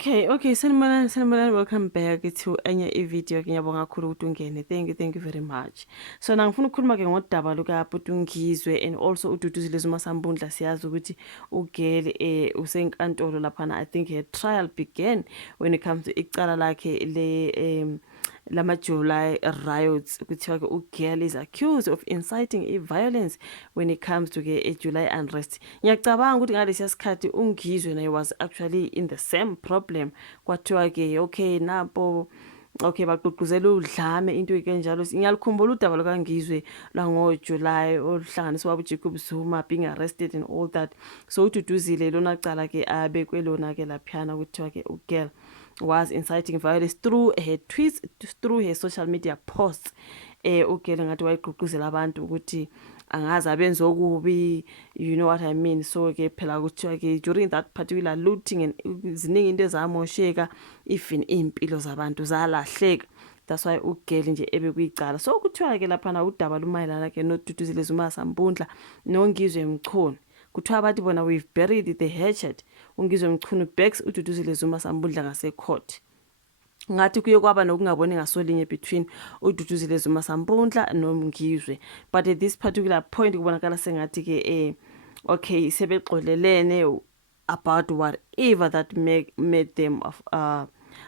Okay, sanibonani, welcome back to enye i-video ke. Ngiyabonga kakhulu ukuthi ungene. Thank you very much. So ngifuna ukukhuluma ke ngodaba lukaBhuti Ngizwe and also uDuduzile Zuma Sambundla. Siyazi ukuthi ugele usenkantolo laphana. I think her trial began when it comes to icala lakhe le lama July riots. Kuthiwa ke ugele is accused of inciting violence when it comes to ke July unrest. Ngiyacabanga ukuthi ngalesi sikhathi uNgizwe naye was actually in the same problem. Kwathiwa ke okay napo okay bagqugquzela udlame into enjalo. Ngiyalikhumbula udaba lukaNgizwe lango July oluhlanganiswa uJacob Zuma being arrested and all that. So uDuduzile lona cala ke abekwe lona ke laphana kuthiwa ke ugirl was inciting violence through her tweets, through her social media posts. Ugirl ngathi wayegqugquzela abantu ukuthi angazi abenze okubi, you know what I mean. So ke phela kuthiwa ke during that particular looting and ziningi into ezamosheka, even impilo zabantu zalahleka. That's why ugirl nje ebekuyicala. So kuthiwa ke laphana udaba lumayelana ke noDuduzile Zuma Sambundla noNgizwe Mchunu. Kuthiwa bathi bona we've buried the hatchet. uNgizwe Mchunu backs uDuduzile Zuma Sambundla ngase court. Ngathi kuye kwaba nokungaboni ngasolinye between uDuduzile Zuma Sambundla noNgizwe, but at this particular point kubonakala sengathi ke okay sebexolelene about whatever that made them of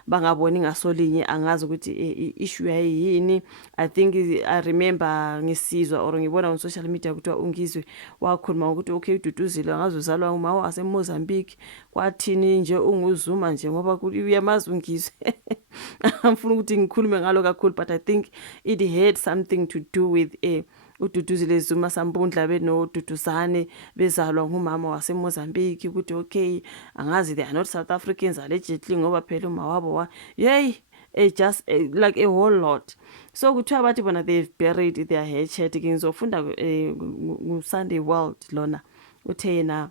bangaboni ngasolinye. Angazi ukuthi issue yayini. I think I remember ngisizwa or ngibona on social media ukuthi uNgizwe wakhuluma ukuthi okay uDuduzile ngazozalwa uma wase Mozambique kwathini nje unguzuma nje ngoba uyamazi uNgizwe. Angifuni ukuthi ngikhulume ngalo kakhulu, but I think it had something to do with uDuduzile Zuma Sambundla benoDuduzane bezalwa ngumama wase Mozambique ukuthi okay angazi they are not South Africans allegedly ngoba phela uma wabo just like a whole lot. So kuthiwa bathi bona they've buried their hatchet. Ngizofunda Sunday World lona uthe yena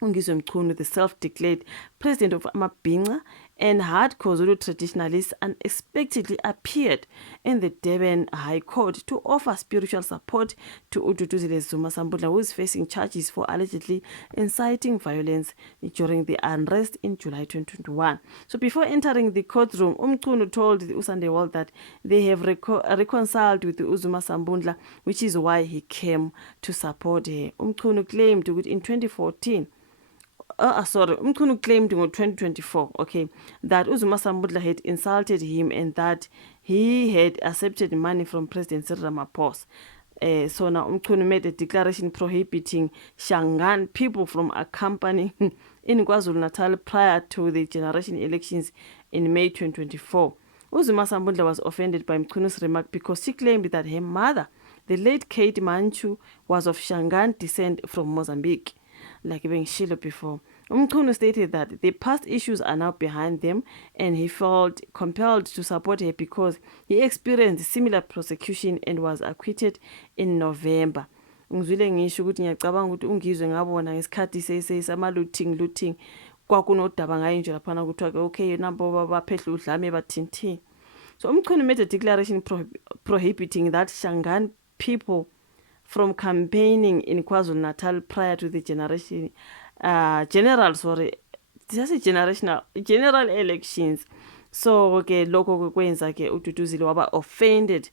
uNgizwe Mchunu, the self-declared president of Amabhinqa and hardcore Zulu traditionalists, unexpectedly appeared in the Durban High Court to offer spiritual support to uDuduzile Zuma Sambundla, who is facing charges for allegedly inciting violence during the unrest in July 2021. So before entering the courtroom, Mchunu told the Sunday World that they have reconciled with the Zuma Sambundla, which is why he came to support her. Mchunu claimed in 2014 Mchunu claimed in 2024, okay, that Zuma Sambundla had insulted him and that he had accepted money from President Cyril Ramaphosa. So now Mchunu made a declaration prohibiting Shangaan people from accompanying in KwaZulu-Natal prior to the generation elections in May 2024. Zuma Sambundla was offended by Mchunu's remark because she claimed that her mother, the late Kate Manchu, was of Shangaan descent from Mozambique. Like being Shilo before. Mchunu stated that the past issues are now behind them and he felt compelled to support her because he experienced similar prosecution and was acquitted in November. Ngizwile ngisho ukuthi ngiyacabanga ukuthi uNgizwe ngabona ngesikhathi sesama looting kwakunodaba ngaye nje laphana kuthiwa ke okay nabo baphehle udlame bathinthi. So Mchunu made a declaration prohibiting that Shangaan people from campaigning in KwaZulu-Natal prior to the general elections. So ke lokho kwenza ke uDuduzile waba offended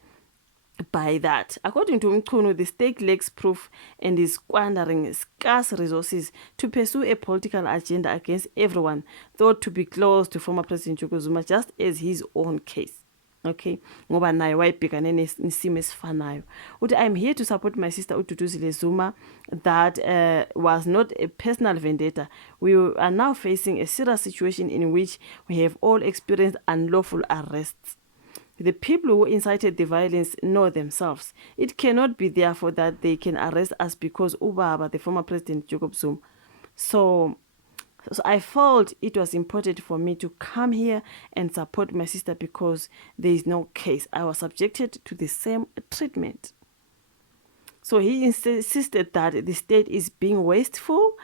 by that. According to Mchunu, the state lacks proof and is squandering scarce resources to pursue a political agenda against everyone thought to be close to former President Jacob Zuma, just as his own case. Okay, ngoba naye wayibhekane nesimo esifanayo. Uthi I'm here to support my sister uDuduzile Zuma. That was not a personal vendetta. We are now facing a serious situation in which we have all experienced unlawful arrests. The people who incited the violence know themselves. It cannot be therefore that they can arrest us because Ubaba, the former President Jacob Zuma. So I felt it was important for me to come here and support my sister because there is no case. I was subjected to the same treatment. So he insisted that the state is being wasteful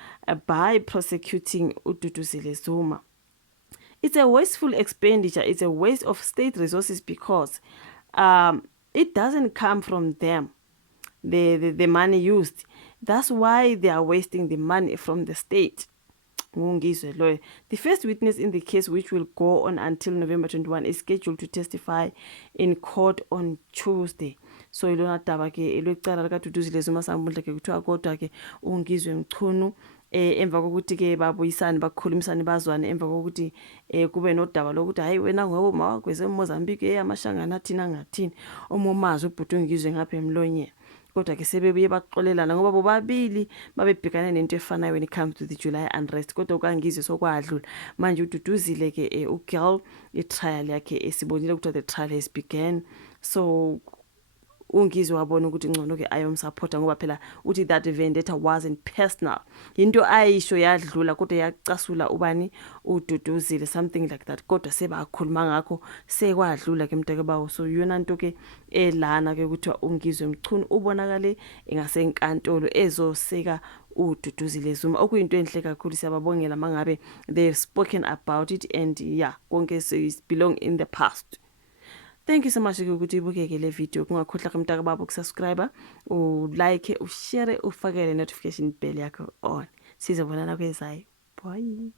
by prosecuting uDuduzile Zuma. It's a wasteful expenditure. It's a waste of state resources because it doesn't come from them, the money used. That's why they are wasting the money from the state. nguNgizwe loyo. The first witness in the case, which will go on until November 21, is scheduled to testify in court on Tuesday. So ilona daba ke elwecala likaDuduzile Zuma-Sambundla ke kuthiwa kodwa ke uNgizwe Mchunu emva kokuthi ke babuyisane bakhulumisane bazwane emva kokuthi kube nodaba lokuthi hayi wena ngoba mawagweze eMozambique amashangana athina ngathini omomazi ubhuti uNgizwe ngapha emlonyeni. Kodwa ke sebebuye baxolelana ngoba bobabili babebhekane nento efanayo when it comes to the July unrest. Kodwa ukaNgizwe sokwadlula manje uDuduzile ke uGirl itrial yakhe esibonile ukuthi the trial has begun. So uNgizwe wabona ukuthi ngcono ke ayomsupporta ngoba phela uthi that vendetta wasn't personal, into ayisho yadlula kodwa yacasula ubani uDuduzile, something like that. Kodwa sebakhuluma ngakho sekwadlula ke mntake bawo. So yona into ke elana ke ukuthi uNgizwe Mchunu ubonakale engasenkantolo ezoseka uDuduzile Zuma, okuyinto enhle kakhulu. Siyababongela mangabe they've spoken about it, and yeah, konke belong in the past. Thank you so much ukuthi ibukeke le video. Kungakhohlwa ke mntaka baba ukusubscribe, ulike, ushare, ufakele notification bell yakho on. Sizobonana kwezayo. Bye.